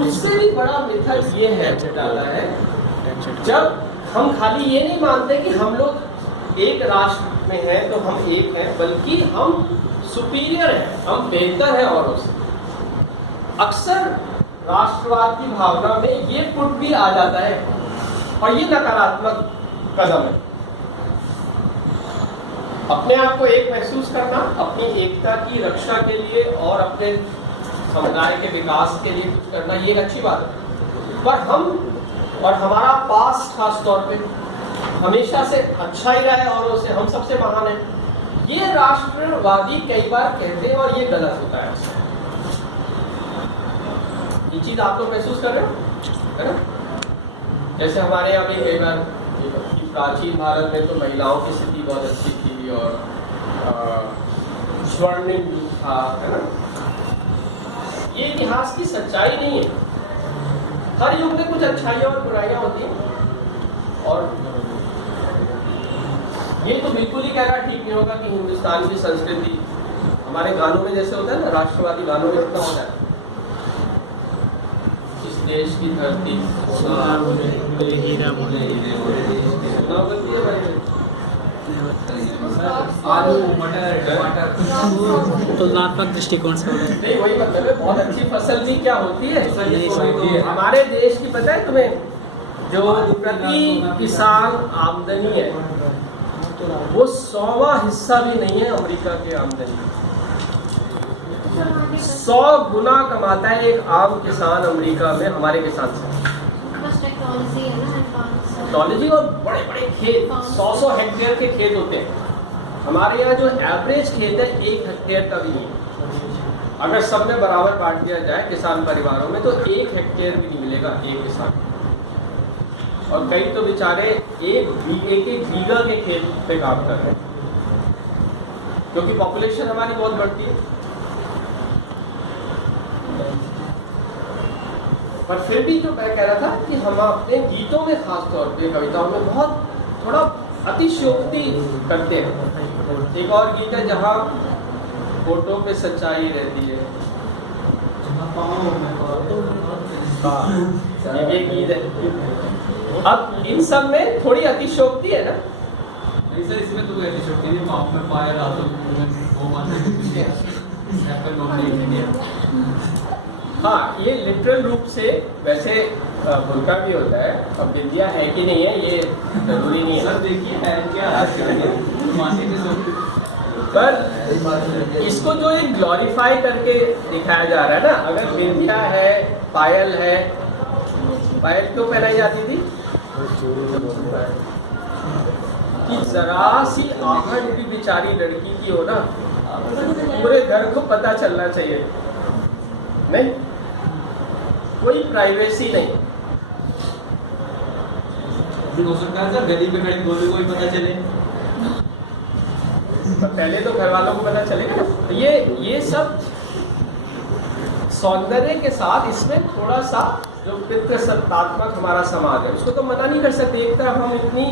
उससे भी बड़ा मेथड ये है डाला है, जब हम खाली ये नहीं मानते कि हम लोग एक राष्ट्र में हैं तो हम एक हैं, बल्कि हम सुपीरियर हैं, हम बेहतर हैं औरों से। अक्सर राष्ट्रवाद की भावना में ये पुट भी आ जाता है और ये नकारात्मक कदम है। अपने आप को एक महसूस करना, अपनी एकता की रक्षा के लिए और अपने समुदाय के विकास के लिए कुछ करना, ये एक अच्छी बात है। पर हम और हमारा पास्ट खास तौर पे हमेशा से अच्छा ही रहा है औरों से, हम सबसे महान हैं, ये राष्ट्रवादी कई बार कहते हैं और ये गलत होता है। ये चीज आप लोग महसूस कर रहे हो, है ना? जैसे हमारे यहाँ भी कई बार प्राचीन भारत में तो महिलाओं की स्थिति बहुत अच्छी थी और स्वर्णिम युग था, है ना? ये इतिहास की सच्चाई नहीं है। हर युग में कुछ अच्छाइयाँ और बुराइयां होती हैं, और ये तो बिल्कुल ही कहना ठीक नहीं होगा कि हिंदुस्तान की संस्कृति हमारे गानों में जैसे होता है ना, राष्ट्रवादी गानों में इतना होता है, इस देश की धरती आलू मटर टमाटर तुलनात्मक दृष्टिकोण से नहीं, वही मतलब है। बहुत अच्छी फसल भी क्या होती है हमारे देश की, पता है तुम्हें? जो प्रति किसान आमदनी है वो 100वां हिस्सा भी नहीं है अमेरिका की आमदनी। 100 गुना कमाता है एक आम किसान अमेरिका में हमारे किसान से। टेक्नोलॉजी और बड़े बड़े खेत, 100 हेक्टेयर के खेत होते हैं। हमारे यहाँ जो एवरेज खेत है 1 हेक्टेयर का भी नहीं है। अगर सब में बराबर बांट दिया जाए किसान परिवारों में तो 1 हेक्टेयर भी नहीं मिलेगा एक किसान। और कई तो बेचारे एक बीघा के खेत पे काम कर रहे हैं, क्योंकि पॉपुलेशन हमारी बहुत बढ़ती है। पर फिर भी जो मैं कह रहा था कि हम अपने गीतों में, खास तौर पे कविताओं में बहुत थोड़ा अतिशयोक्ति करते हैं। एक और गीत है जहाँ फोटो पे सच्चाई रहती है, ये गीत है। अब इन सब में थोड़ी अतिशयोक्ति है ना? नहीं सर, इसमें तो अतिशयोक्ति नहीं, पाँव में पायल हाँ, ये लिटरल रूप से वैसे भुलका भी होता है। अब विद्या है कि नहीं है ये जरूरी नहीं है। देखिए है क्या पर इसको जो एक ग्लोरीफाई करके दिखाया जा रहा है ना, अगर विद्या है, पायल है, पायल क्यों पहनाई जाती थी? कि जरा सी आहट भी बेचारी लड़की की हो ना, पूरे घर को पता चलना चाहिए। नहीं, कोई प्राइवेसी नहीं। हो सकता है सर गली पे खड़े गोलू को ही पता चले, तो पहले तो घर वालों को पता चलेगा। तो ये सब सौंदर्य के साथ इसमें थोड़ा सा जो पितृसत्तात्मक हमारा समाज है उसको तो मना नहीं कर सकते। एक तरफ हम इतनी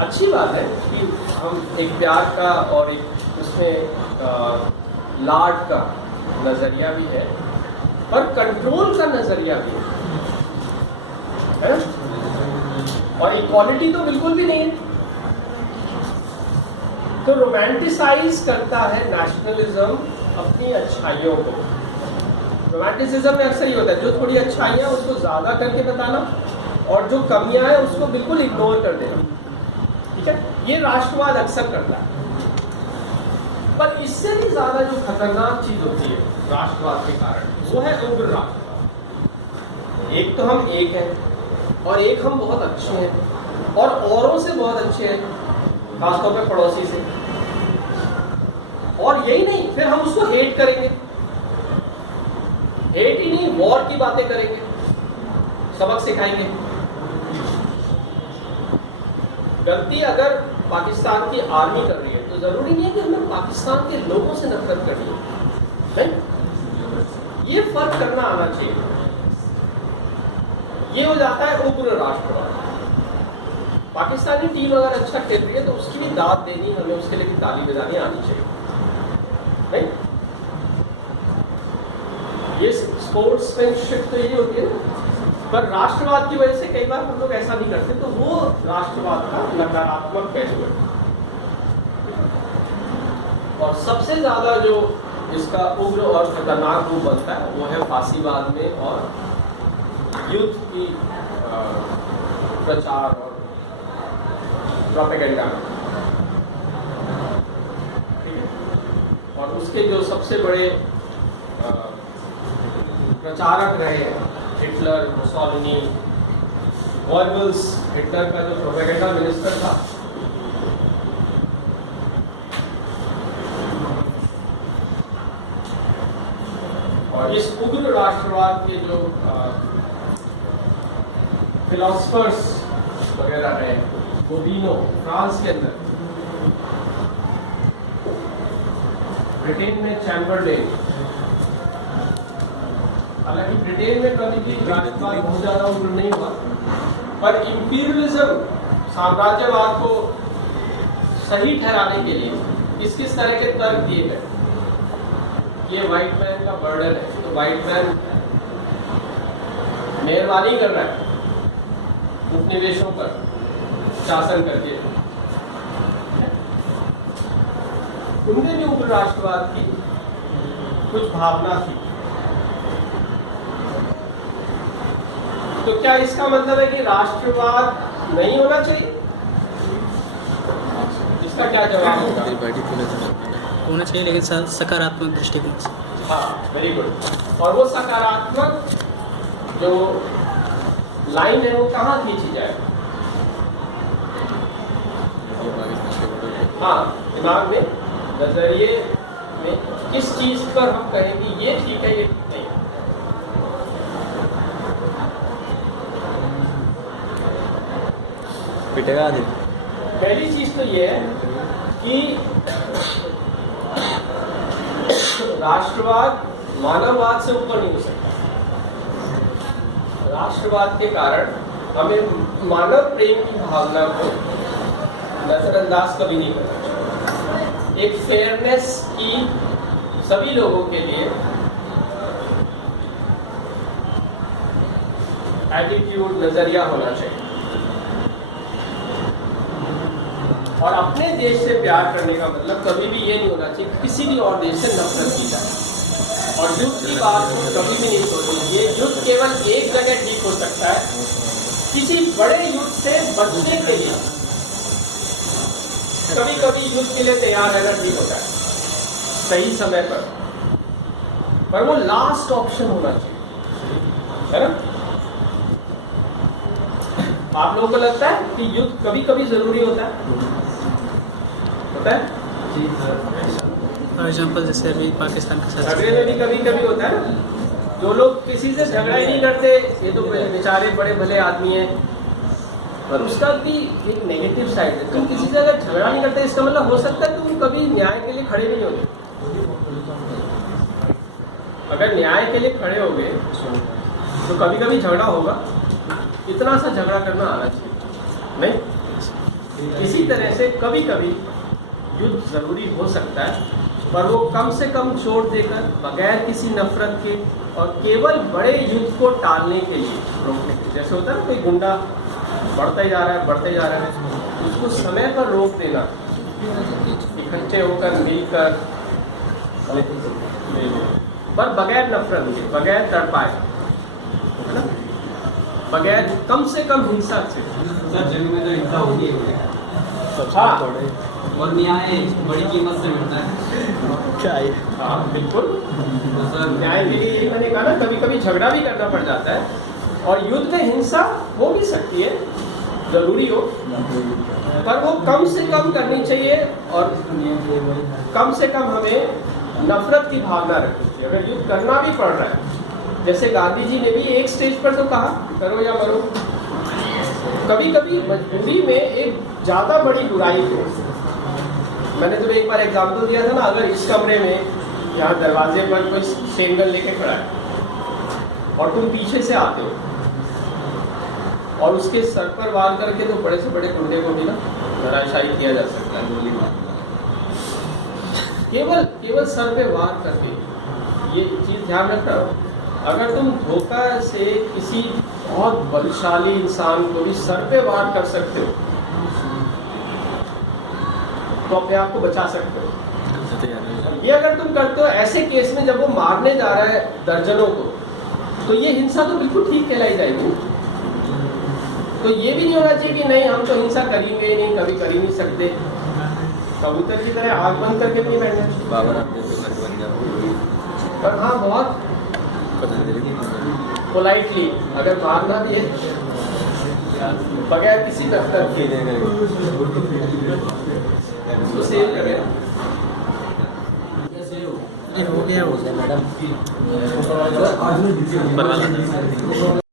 अच्छी बात है कि हम एक प्यार का और एक उसमें लाड का नजरिया भी है, पर कंट्रोल का नजरिया भी है ना? और इक्वालिटी तो बिल्कुल भी नहीं है। तो रोमांटिसाइज करता है नेशनलिज्म अपनी अच्छाइयों को। रोमांटिसिज्म में अक्सर ये होता है, जो थोड़ी अच्छाइयाँ उसको ज्यादा करके बताना और जो कमियां हैं उसको बिल्कुल इग्नोर कर देना। ठीक है, ये राष्ट्रवाद अक्सर करता है। पर इससे भी ज्यादा जो खतरनाक चीज होती है राष्ट्रवाद के कारण, वो है उग्र राष्ट्रवाद। एक तो हम एक हैं और एक हम बहुत अच्छे हैं और औरों से बहुत अच्छे हैं, खासतौर पे पड़ोसी से। और यही नहीं, फिर हम उसको हेट करेंगे। हेट ही नहीं, वॉर की बातें करेंगे, सबक सिखाएंगे। गलती अगर पाकिस्तान की आर्मी कर रही है तो जरूरी नहीं है कि हमें पाकिस्तान के लोगों से नफरत करनी है, नहीं। ये फर्क करना आना चाहिए। ये हो जाता है उग्र राष्ट्रवाद। पाकिस्तानी टीम अगर अच्छा खेल रही है तो उसकी भी दाद देनी, हमें उसके लिए भी ताली बजानी आनी चाहिए, नहीं। ये स्पोर्ट्समैनशिप तो यही होती है ना, पर राष्ट्रवाद की वजह से कई बार हम लोग ऐसा नहीं करते, तो वो राष्ट्रवाद का नकारात्मक पहलू है। और सबसे ज्यादा जो इसका उग्र और खतरनाक रूप बनता है वो है फांसीवाद में और युद्ध की प्रचार और प्रोपेगेंडा में, ठीक है। और उसके जो सबसे बड़े प्रचारक रहे हैं हिटलर, मुसोलिनी, गोयबल्स, हिटलर का जो प्रोपेगेंडा मिनिस्टर था, और इस उग्र राष्ट्रवाद के जो फिलोसफर्स वगैरह रहे, गोबिनो फ्रांस के अंदर, ब्रिटेन में चैम्बरलेन, हालांकि ब्रिटेन में कभी भी राष्ट्रवाद बहुत ज्यादा उग्र नहीं हुआ, पर इंपीरियलिज्म, साम्राज्यवाद को सही ठहराने के लिए किस किस तरह के तर्क दिए गए। ये व्हाइट मैन का बर्डन है, तो व्हाइट मैन मेहरबानी कर रहा है उपनिवेशों पर शासन करके। उनके भी उग्र राष्ट्रवाद की कुछ भावना थी। तो क्या इसका मतलब है कि राष्ट्रवाद नहीं होना चाहिए? इसका क्या जवाब होगा? होना चाहिए, लेकिन सकारात्मक दृष्टिकोण से। हाँ, वेरी गुड। और वो सकारात्मक जो लाइन है वो कहाँ खींची जाए? हाँ, दिमाग में, नजरिए में, किस चीज पर हम कहें कि ये ठीक है, ये नहीं है। पिटेगा दे। पहली चीज तो ये है कि राष्ट्रवाद मानववाद से ऊपर नहीं हो सकता। राष्ट्रवाद के कारण हमें मानव प्रेम की भावना को नजरअंदाज कभी नहीं करना चाहिए। एक फेयरनेस की सभी लोगों के लिए एटीट्यूड, नजरिया होना चाहिए। और अपने देश से प्यार करने का मतलब कभी भी ये नहीं होना चाहिए किसी भी और देश से नफरत की जाए। और युद्ध की बात को कभी भी नहीं सोचनी। ये युद्ध केवल एक जगह ठीक हो सकता है, किसी बड़े युद्ध से बचने के लिए कभी कभी युद्ध के लिए तैयार रहना ठीक होता है सही समय पर वो लास्ट ऑप्शन होना चाहिए, है ना? आप लोगों को लगता है कि युद्ध कभी कभी जरूरी होता है? फॉर एग्जाम्पल जैसे अभी पाकिस्तान के साथ झगड़े में भी कभी कभी होता है ना। जो लोग किसी से झगड़ा ही नहीं करते, ये तो बेचारे बड़े भले आदमी हैं, पर उसका भी एक नेगेटिव साइड है। तुम किसी से अगर झगड़ा नहीं करते, इसका मतलब हो सकता है तुम कभी न्याय के लिए खड़े नहीं होगे। अगर न्याय के लिए खड़े होगे तो कभी कभी झगड़ा होगा। इतना सा झगड़ा करना आना चाहिए नहीं। इसी तरह से कभी कभी युद्ध जरूरी हो सकता है, पर वो कम से कम चोट देकर, बगैर किसी नफरत के, और केवल बड़े युद्ध को टालने के लिए, रोकने के लिए। जैसे होता है ना, कोई गुंडा बढ़ता ही जा रहा है, उसको समय पर रोक देना, इकट्ठे होकर मिलकर, पर बगैर नफरत के, बगैर तड़पाए, है ना, बगैर कम से कम हिंसा से। सर जंग में तो हिंसा होगी हाँ, और न्याय बड़ी कीमत से मिलता है। क्या है? हाँ बिल्कुल। तो सर न्याय के लिए मैंने कहा ना, कभी कभी झगड़ा भी करना पड़ जाता है, और युद्ध में हिंसा हो भी सकती है, जरूरी हो, पर वो कम से कम करनी चाहिए, और कम से कम हमें नफरत की भावना रखनी चाहिए। अगर युद्ध करना भी पड़ रहा है, जैसे गांधी जी ने भी एक स्टेज पर तो कहा करो या मरो। कभी कभी मजबूरी में एक ज्यादा बड़ी बुराई को, मैंने तुम्हें एक बार एग्जाम्पल दिया था ना, अगर इस कमरे में यहाँ दरवाजे पर कोई स्टेन गन लेके खड़ा है और तुम पीछे से आते हो और उसके सर पर वार करके, तो बड़े से बड़े गुंडे को भी ना धराशायी किया जा सकता है, गोली मार। केवल सर पे वार करके, ये चीज ध्यान रखना। अगर तुम धोखा से किसी बहुत बलशाली इंसान को भी सर पे वार कर सकते हो तो अपने आप को बचा सकते हो। ये अगर तुम करते हो ऐसे केस में जब वो मारने जा रहा है दर्जनों को, तो ये हिंसा तो बिल्कुल ठीक कहलाई जाएगी। तो ये भी नहीं होना चाहिए कि नहीं हम तो हिंसा करेंगे ही नहीं, कभी कर ही नहीं सकते। कबूतर की तरह आग बंद करके नहीं बैठना। बाबर आप जैसे घर बन जाओ। पर हाँ बहुत पोलाइटली अगर मारना भी है बगैर किसी दफ्तर के उसको सेव करें। ये हो गया मैडम ऊपर वाला